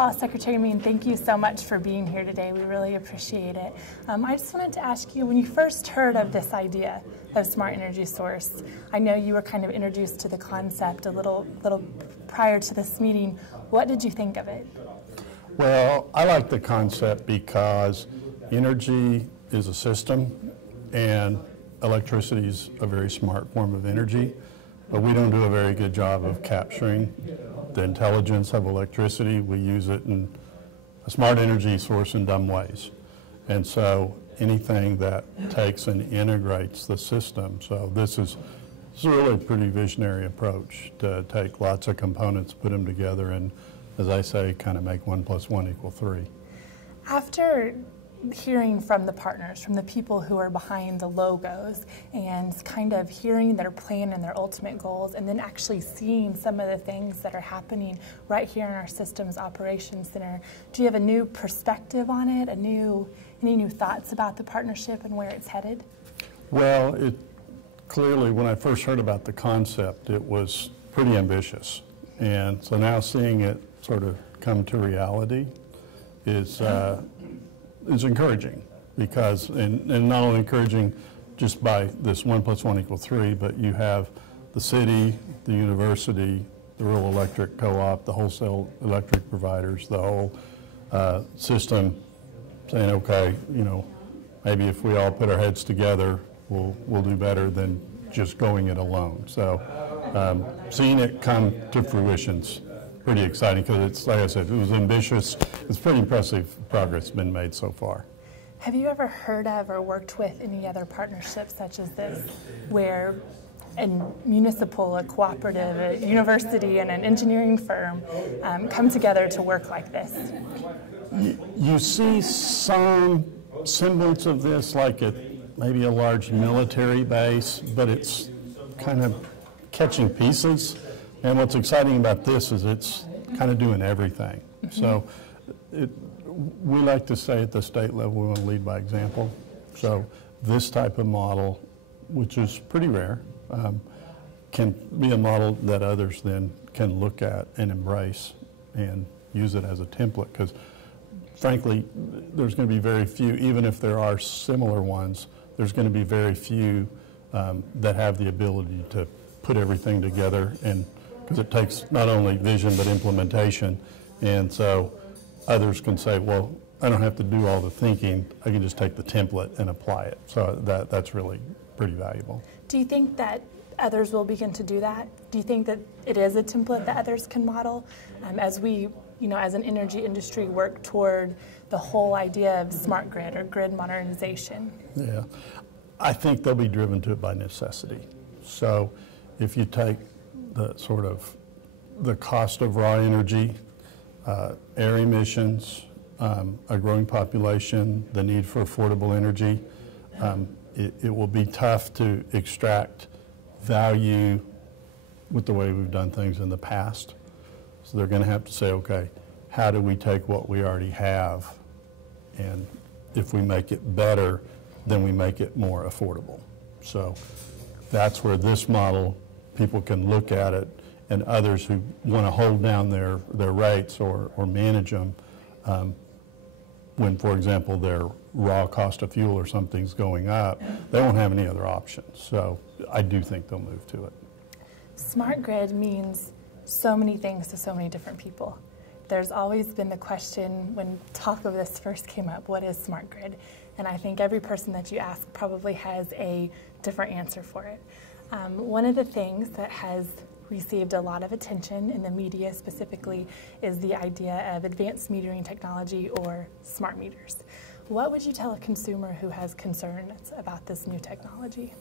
all, Secretary Ming, thank you so much for being here today. We really appreciate it. I just wanted to ask you, when you first heard of this idea of Smart Energy Source, I know you were kind of introduced to the concept a little prior to this meeting. What did you think of it? Well, I like the concept because energy is a system and electricity is a very smart form of energy, but we don't do a very good job of capturing the intelligence of electricity. We use it in a smart energy source in dumb ways. And so anything that takes and integrates the system, so this is really a pretty visionary approach to take lots of components, put them together, and as I say, kind of make 1 + 1 = 3. After hearing from the partners, from the people who are behind the logos, and kind of hearing their plan and their ultimate goals, and then actually seeing some of the things that are happening right here in our Systems Operations Center, do you have a new perspective on it, any new thoughts about the partnership and where it's headed? Well, clearly, when I first heard about the concept, it was pretty ambitious. And so now seeing it sort of come to reality is encouraging, because, and not only encouraging just by this 1 + 1 = 3, but you have the city, the university, the rural electric co-op, the wholesale electric providers, the whole system saying, okay, you know, maybe if we all put our heads together, we'll do better than just going it alone. So seeing it come to fruition's pretty exciting, because it's, like I said, it was ambitious. It's pretty impressive progress been made so far. Have you ever heard of or worked with any other partnerships such as this, where a municipal, a cooperative, a university, and an engineering firm come together to work like this? You see some semblance of this, like at maybe a large military base, but it's kind of catching pieces. And what's exciting about this is it's kind of doing everything. Mm-hmm. So we like to say at the state level we want to lead by example. So this type of model, which is pretty rare, can be a model that others then can look at and embrace and use it as a template, because frankly there's going to be very few, even if there are similar ones, there's going to be very few that have the ability to put everything together, and because it takes not only vision but implementation. And so others can say, well, I don't have to do all the thinking, I can just take the template and apply it. So that's really pretty valuable. Do you think that others will begin to do that? Do you think that it is a template that others can model as we, as an energy industry, work toward the whole idea of smart grid or grid modernization? Yeah, I think they'll be driven to it by necessity. So if you take the sort of the cost of raw energy, air emissions, a growing population, the need for affordable energy, it will be tough to extract value with the way we've done things in the past. So they're going to have to say, okay, how do we take what we already have, and if we make it better, then we make it more affordable. So that's where this model, people can look at it, and others who want to hold down their rates or manage them when, for example, their raw cost of fuel or something's going up, they won't have any other options. So I do think they'll move to it. Smart grid means so many things to so many different people. There's always been the question, when talk of this first came up, what is smart grid? And I think every person that you ask probably has a different answer for it. One of the things that has received a lot of attention in the media specifically is the idea of advanced metering technology, or smart meters. What would you tell a consumer who has concerns about this new technology?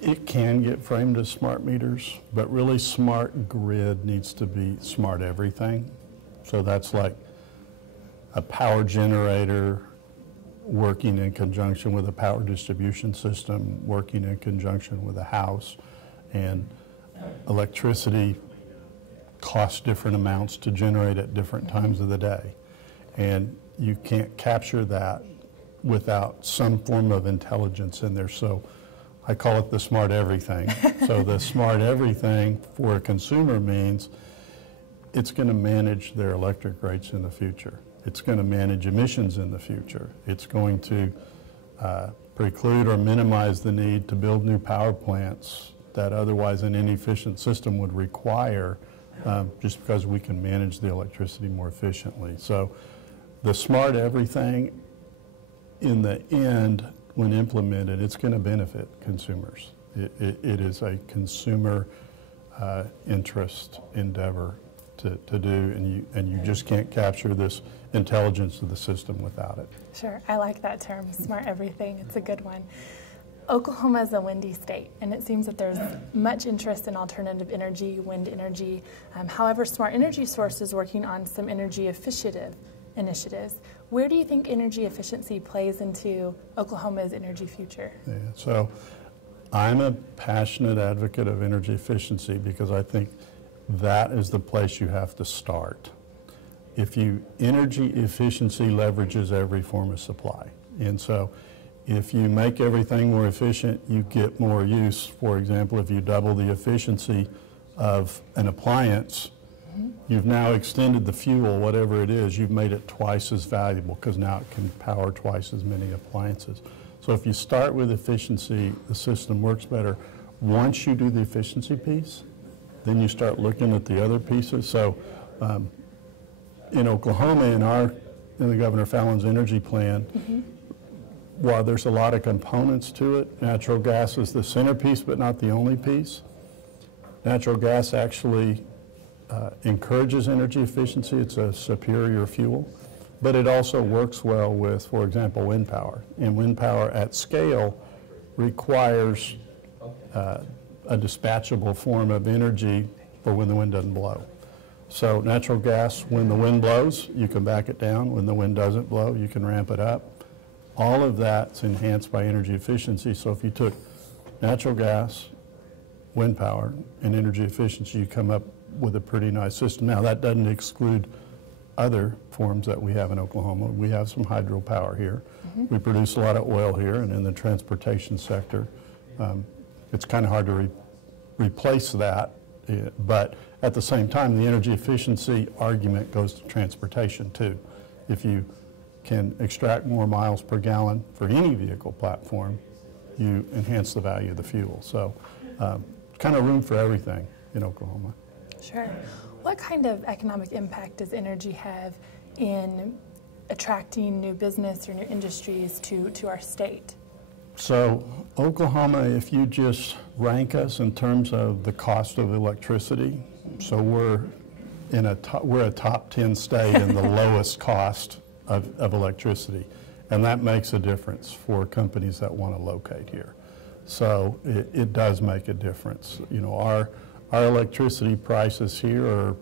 It can get framed as smart meters, but really smart grid needs to be smart everything. So that's like a power generator working in conjunction with a power distribution system, working in conjunction with a house, and electricity costs different amounts to generate at different times of the day. And you can't capture that without some form of intelligence in there. So I call it the smart everything. So the smart everything for a consumer means it's going to manage their electric rates in the future. It's going to manage emissions in the future. It's going to preclude or minimize the need to build new power plants that otherwise an inefficient system would require, just because we can manage the electricity more efficiently. So the smart everything, in the end, when implemented, it's going to benefit consumers. It is a consumer interest endeavor to do, and you just can't capture this intelligence of the system without it. Sure, I like that term, smart everything. It's a good one. Oklahoma is a windy state, and it seems that there's much interest in alternative energy, wind energy. However, Smart Energy Source is working on some energy efficient initiatives. Where do you think energy efficiency plays into Oklahoma's energy future? Yeah, so I'm a passionate advocate of energy efficiency because I think that is the place you have to start. Energy efficiency leverages every form of supply. And so if you make everything more efficient, you get more use. For example, if you double the efficiency of an appliance, you've now extended the fuel, whatever it is, you've made it twice as valuable because now it can power twice as many appliances. So if you start with efficiency, the system works better. Once you do the efficiency piece, then you start looking at the other pieces. So in Oklahoma, in the Governor Fallon's energy plan, while there's a lot of components to it, natural gas is the centerpiece, but not the only piece. Natural gas actually encourages energy efficiency. It's a superior fuel, but it also works well with, for example, wind power. And wind power at scale requires a dispatchable form of energy for when the wind doesn't blow. So natural gas, when the wind blows, you can back it down. When the wind doesn't blow, you can ramp it up. All of that's enhanced by energy efficiency. So if you took natural gas, wind power, and energy efficiency, you come up with a pretty nice system. Now, that doesn't exclude other forms that we have in Oklahoma. We have some hydropower here. We produce a lot of oil here, and in the transportation sector, it's kind of hard to replace that. But at the same time, the energy efficiency argument goes to transportation too. If you can extract more miles per gallon for any vehicle platform, you enhance the value of the fuel. So kind of room for everything in Oklahoma. Sure. What kind of economic impact does energy have in attracting new business or new industries to our state? So Oklahoma, if you just rank us in terms of the cost of electricity, so we're a top 10 state in the lowest cost of electricity, and that makes a difference for companies that want to locate here. So it does make a difference. You know, our electricity prices here are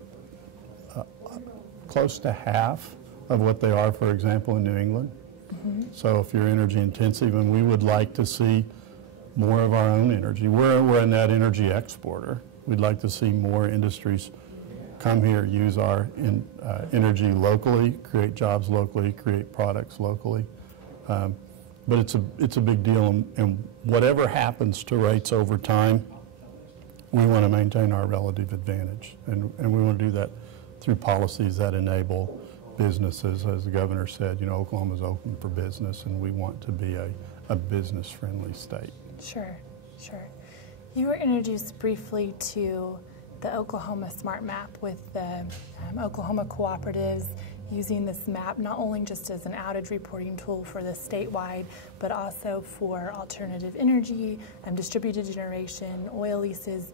close to half of what they are, for example, in New England. So if you're energy intensive, and we would like to see more of our own energy. We're a net energy exporter. We'd like to see more industries come here, use our energy locally, create jobs locally, create products locally. But it's a big deal, and whatever happens to rates over time, we want to maintain our relative advantage, and we want to do that through policies that enable businesses. As the governor said, you know, Oklahoma's open for business, and we want to be a business-friendly state. Sure, sure. You were introduced briefly to the Oklahoma Smart Map with the Oklahoma cooperatives using this map not only just as an outage reporting tool for the statewide, but also for alternative energy, distributed generation, oil leases.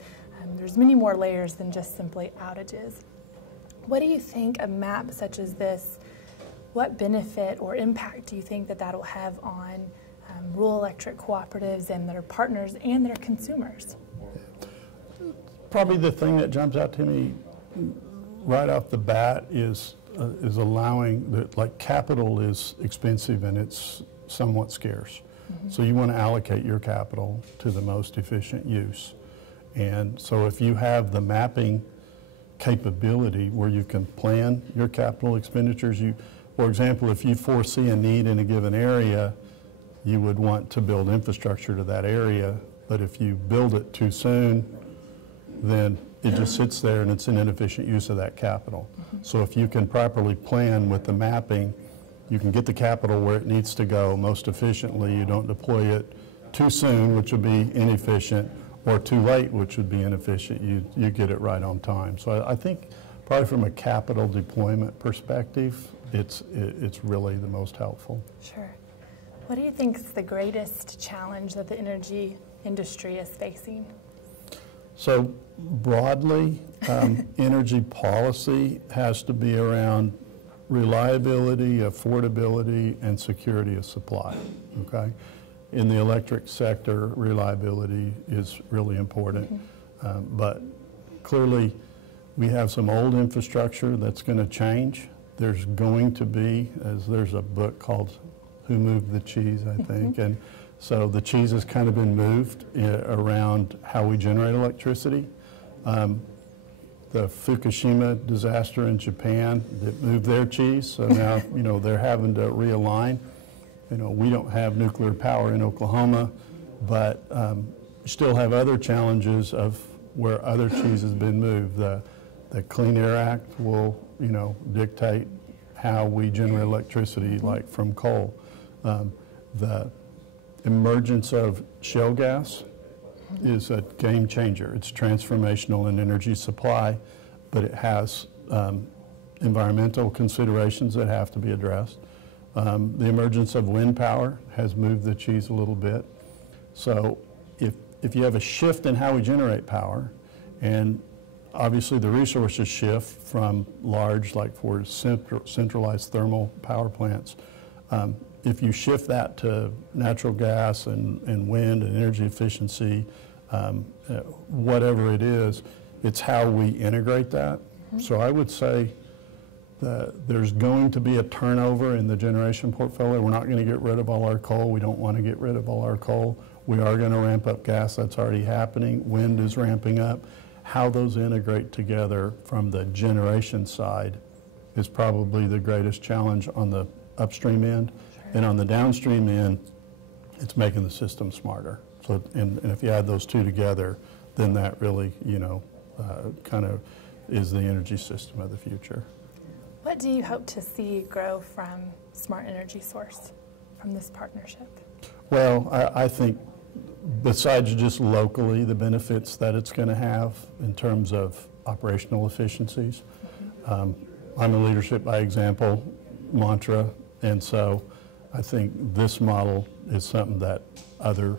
There's many more layers than just simply outages. What do you think a map such as this, what benefit or impact do you think that that'll have on rural electric cooperatives and their partners and their consumers? Probably the thing that jumps out to me right off the bat is allowing that, like, capital is expensive and it's somewhat scarce. So you want to allocate your capital to the most efficient use. And so if you have the mapping capability where you can plan your capital expenditures, for example, if you foresee a need in a given area, you would want to build infrastructure to that area, but if you build it too soon, then It just sits there and it's an inefficient use of that capital. So if you can properly plan with the mapping, you can get the capital where it needs to go most efficiently. You don't deploy it too soon, which would be inefficient, or too late, which would be inefficient. You get it right on time. So I think probably from a capital deployment perspective, it's really the most helpful. Sure. What do you think is the greatest challenge that the energy industry is facing? So broadly, energy policy has to be around reliability, affordability, and security of supply, okay? In the electric sector, reliability is really important, but clearly we have some old infrastructure that's going to change. There's going to be, as there's a book called Who Moved the Cheese, I think, and so the cheese has kind of been moved around how we generate electricity. The Fukushima disaster in Japan that moved their cheese, so now they're having to realign. We don't have nuclear power in Oklahoma, but still have other challenges of where other cheese has been moved. The Clean Air Act will dictate how we generate electricity, like from coal. The emergence of shale gas is a game changer. It's transformational in energy supply, but it has environmental considerations that have to be addressed. The emergence of wind power has moved the cheese a little bit. So if you have a shift in how we generate power, and obviously the resources shift from large, like for centralized thermal power plants, if you shift that to natural gas and wind and energy efficiency, whatever it is, it's how we integrate that. So I would say that there's going to be a turnover in the generation portfolio. We're not going to get rid of all our coal. We don't want to get rid of all our coal. We are going to ramp up gas. That's already happening. Wind is ramping up. How those integrate together from the generation side is probably the greatest challenge on the upstream end. And on the downstream end, it's making the system smarter. So, and if you add those two together, then that really, kind of is the energy system of the future. What do you hope to see grow from Smart Energy Source, from this partnership? Well, I think besides just locally, the benefits that it's going to have in terms of operational efficiencies. I'm a leadership by example mantra, and so I think this model is something that other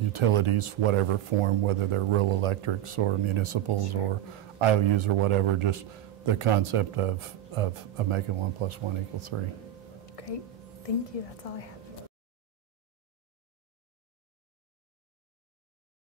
utilities, whatever form, whether they're rural electrics or municipals or IOUs or whatever, just the concept of making 1 + 1 = 3. Great. Thank you. That's all I have.